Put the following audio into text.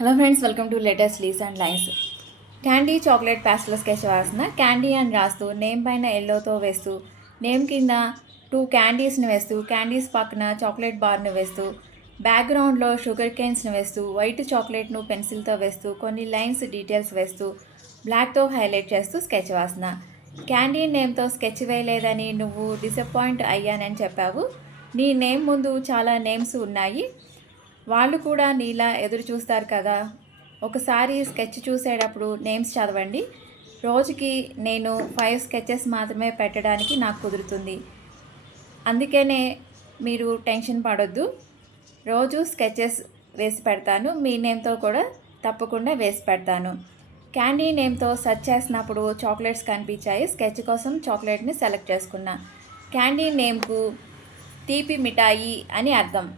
Hello friends, welcome to latest leaves and lines. Candy chocolate pastel sketch వేస్తున్న candy అని రాస్తూ name పైన ఎల్లోతో వేస్తూ నేమ్ కింద 2 క్యాండీస్ని వేస్తూ క్యాండీస్ పక్కన చాక్లెట్ బార్ని వేస్తూ బ్యాక్గ్రౌండ్లో షుగర్ కేన్స్ని వేస్తూ వైట్ చాక్లెట్ను పెన్సిల్తో వేస్తూ కొన్ని లైన్స్ డీటెయిల్స్ వేస్తూ బ్లాక్తో హైలైట్ చేస్తూ స్కెచ్ వేస్తున్న. క్యాండీ నేమ్తో స్కెచ్ వేయలేదని నువ్వు డిసప్పాయింట్ అయ్యానని చెప్పావు. నీ నేమ్ ముందు చాలా నేమ్స్ ఉన్నాయి, వాళ్ళు కూడా నీలా ఎదురు చూస్తారు కదా. ఒకసారి స్కెచ్ చూసేటప్పుడు నేమ్స్ చదవండి. రోజుకి నేను 5 స్కెచెస్ మాత్రమే పెట్టడానికి నాకు కుదురుతుంది, అందుకనే మీరు టెన్షన్ పడొద్దు. రోజు స్కెచెస్ వేసి పెడతాను, మీ నేమ్తో కూడా తప్పకుండా వేసి పెడతాను. క్యాండీ నేమ్తో సెర్చ్ చేసినప్పుడు చాక్లెట్స్ కనిపించాయి. స్కెచ్ కోసం చాక్లెట్ని సెలెక్ట్ చేసుకున్నా. క్యాండీ నేమ్కు తీపి మిఠాయి అని అర్థం.